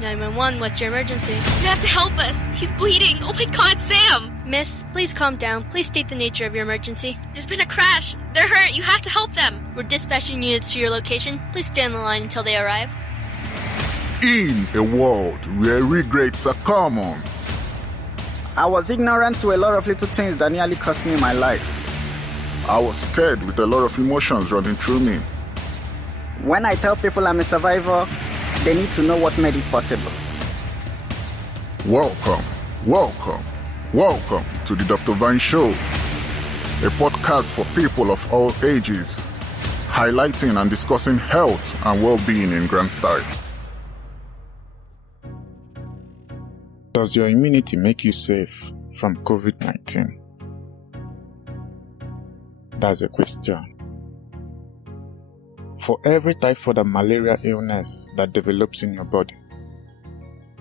911, what's your emergency? You have to help us. He's bleeding. Oh my God, Sam! Miss, please calm down. Please state the nature of your emergency. There's been a crash. They're hurt. You have to help them. We're dispatching units to your location. Please stay on the line until they arrive. In a world where regrets are common, I was ignorant to a lot of little things that nearly cost me my life. I was scared with a lot of emotions running through me. When I tell people I'm a survivor, they need to know what made it possible. Welcome to the Dr. Vine Show, a podcast for people of all ages, highlighting and discussing health and well-being in grand style. Does your immunity make you safe from COVID-19? That's a question. For every typhoid and malaria illness that develops in your body,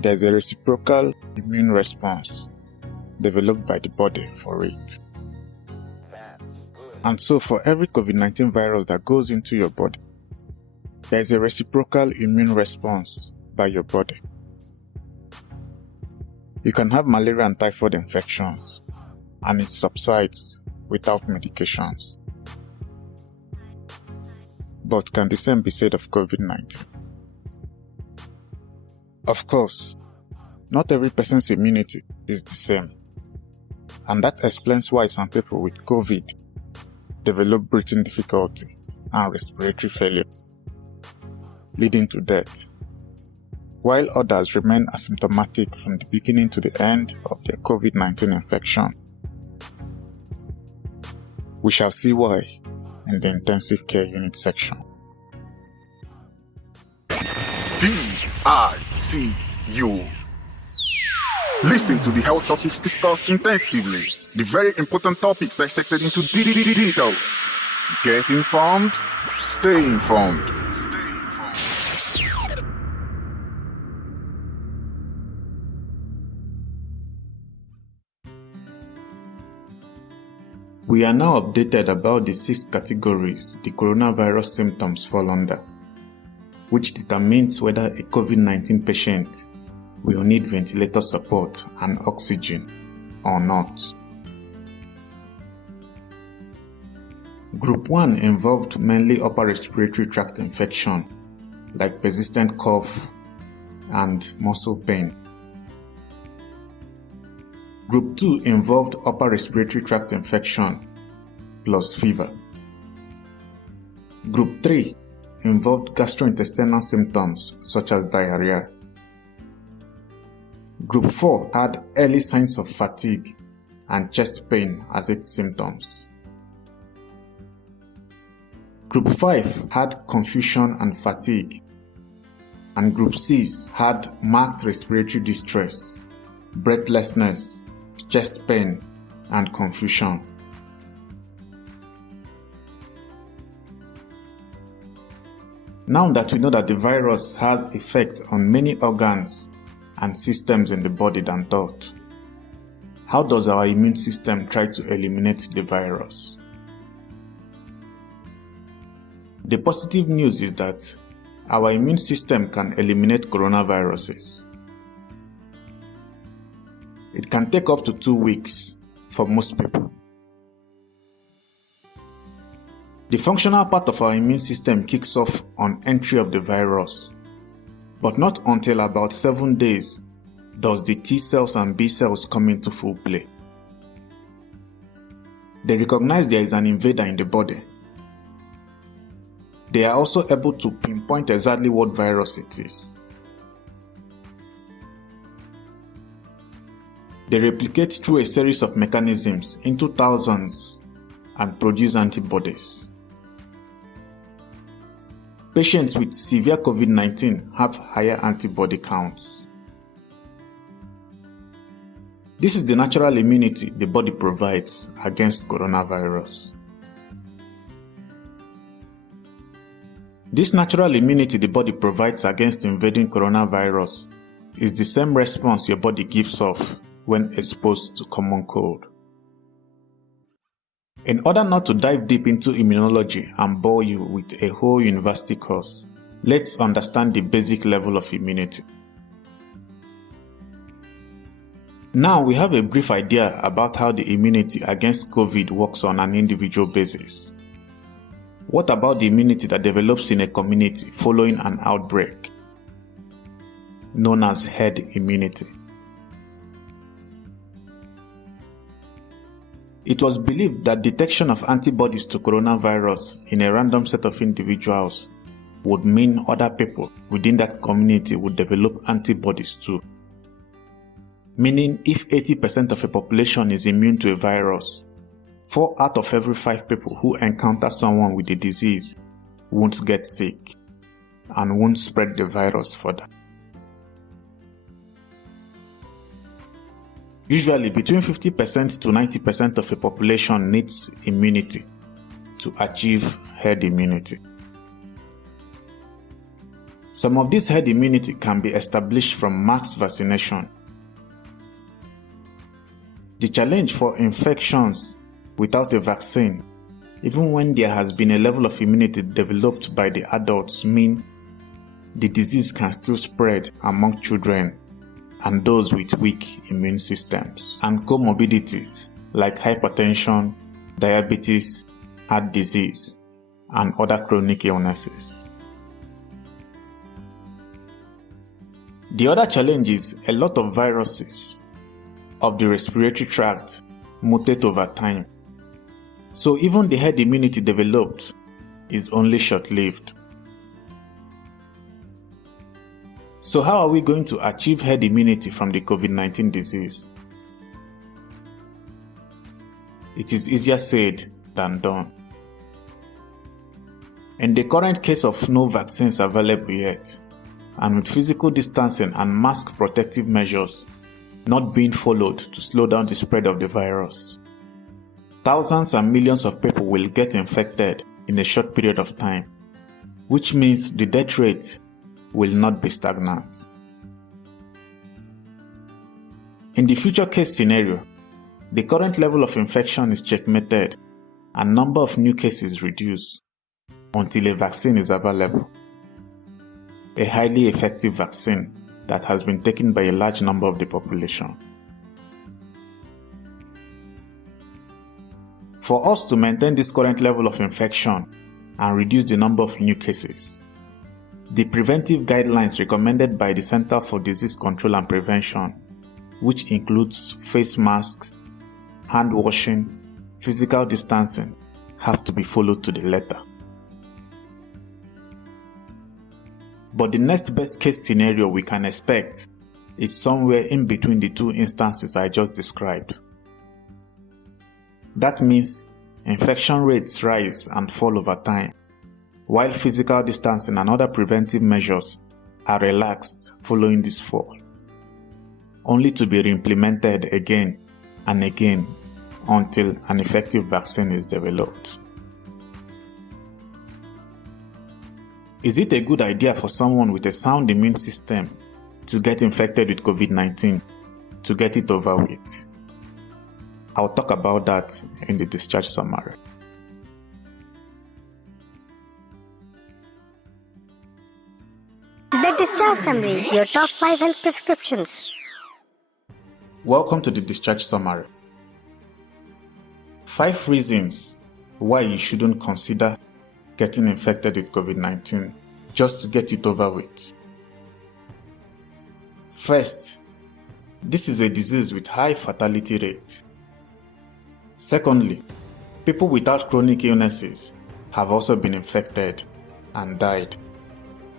there's a reciprocal immune response developed by the body for it. And so for every COVID-19 virus that goes into your body, there's a reciprocal immune response by your body. You can have malaria and typhoid infections, and it subsides without medications. But can the same be said of COVID-19? Of course, not every person's immunity is the same, and that explains why some people with COVID develop breathing difficulty and respiratory failure, leading to death, while others remain asymptomatic from the beginning to the end of their COVID-19 infection. We shall see why in the intensive care unit section. DICU. Listen to the health topics discussed intensively, the very important topics dissected into details. Get informed, stay informed. We are now updated about the 6 categories the coronavirus symptoms fall under, which determines whether a COVID-19 patient will need ventilator support and oxygen or not. Group 1 involved mainly upper respiratory tract infection like persistent cough and muscle pain. Group 2 involved upper respiratory tract infection plus fever. Group 3 involved gastrointestinal symptoms such as diarrhea. Group 4 had early signs of fatigue and chest pain as its symptoms. Group 5 had confusion and fatigue, and Group 6 had marked respiratory distress, breathlessness, chest pain, and confusion. Now that we know that the virus has effect on many organs and systems in the body than thought, how does our immune system try to eliminate the virus? The positive news is that our immune system can eliminate coronaviruses. It can take up to 2 weeks for most people. The functional part of our immune system kicks off on entry of the virus, but not until about 7 days does the T cells and B cells come into full play. They recognize there is an invader in the body. They are also able to pinpoint exactly what virus it is. They replicate through a series of mechanisms into thousands and produce antibodies. Patients with severe COVID-19 have higher antibody counts. This is the natural immunity the body provides against coronavirus. This natural immunity the body provides against invading coronavirus is the same response your body gives off when exposed to common cold. In order not to dive deep into immunology and bore you with a whole university course, let's understand the basic level of immunity. Now we have a brief idea about how the immunity against COVID works on an individual basis. What about the immunity that develops in a community following an outbreak, known as herd immunity? It was believed that detection of antibodies to coronavirus in a random set of individuals would mean other people within that community would develop antibodies too. Meaning, if 80% of a population is immune to a virus, 4 out of every 5 people who encounter someone with the disease won't get sick and won't spread the virus further. Usually, between 50% to 90% of a population needs immunity to achieve herd immunity. Some of this herd immunity can be established from mass vaccination. The challenge for infections without a vaccine, even when there has been a level of immunity developed by the adults, mean the disease can still spread among children and those with weak immune systems, and comorbidities like hypertension, diabetes, heart disease, and other chronic illnesses. The other challenge is a lot of viruses of the respiratory tract mutate over time. So even the herd immunity developed is only short-lived. So how are we going to achieve herd immunity from the COVID-19 disease? It is easier said than done. In the current case of no vaccines available yet, and with physical distancing and mask protective measures not being followed to slow down the spread of the virus, thousands and millions of people will get infected in a short period of time, which means the death rate will not be stagnant. In the future case scenario, the current level of infection is checkmated and number of new cases reduced until a vaccine is available, a highly effective vaccine that has been taken by a large number of the population. For us to maintain this current level of infection and reduce the number of new cases, the preventive guidelines recommended by the Center for Disease Control and Prevention, which includes face masks, hand washing, physical distancing, have to be followed to the letter. But the next best case scenario we can expect is somewhere in between the two instances I just described. That means infection rates rise and fall over time, while physical distancing and other preventive measures are relaxed following this fall, only to be re-implemented again and again until an effective vaccine is developed. Is it a good idea for someone with a sound immune system to get infected with COVID-19 to get it over with? I'll talk about that in the discharge summary. The discharge summary, your top 5 health prescriptions. Welcome to the discharge summary. 5 reasons why you shouldn't consider getting infected with COVID-19 just to get it over with. First, this is a disease with high fatality rate. Secondly, people without chronic illnesses have also been infected and died,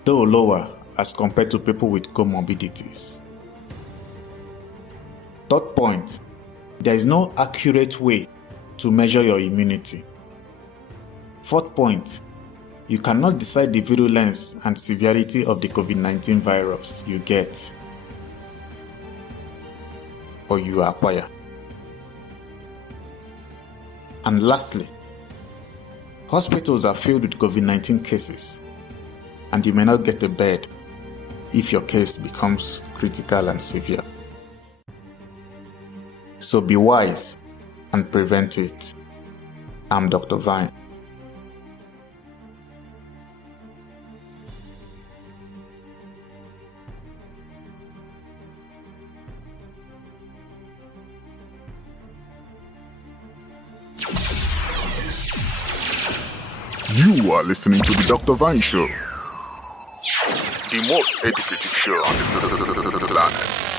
though lower as compared to people with comorbidities. Third point, there is no accurate way to measure your immunity. Fourth point, you cannot decide the virulence and severity of the COVID-19 virus you get or you acquire. And lastly, hospitals are filled with COVID-19 cases, and you may not get a bed if your case becomes critical and severe. So be wise and prevent it. I'm Dr. Vine. You are listening to the Dr. Vine Show, the most educative show on the planet.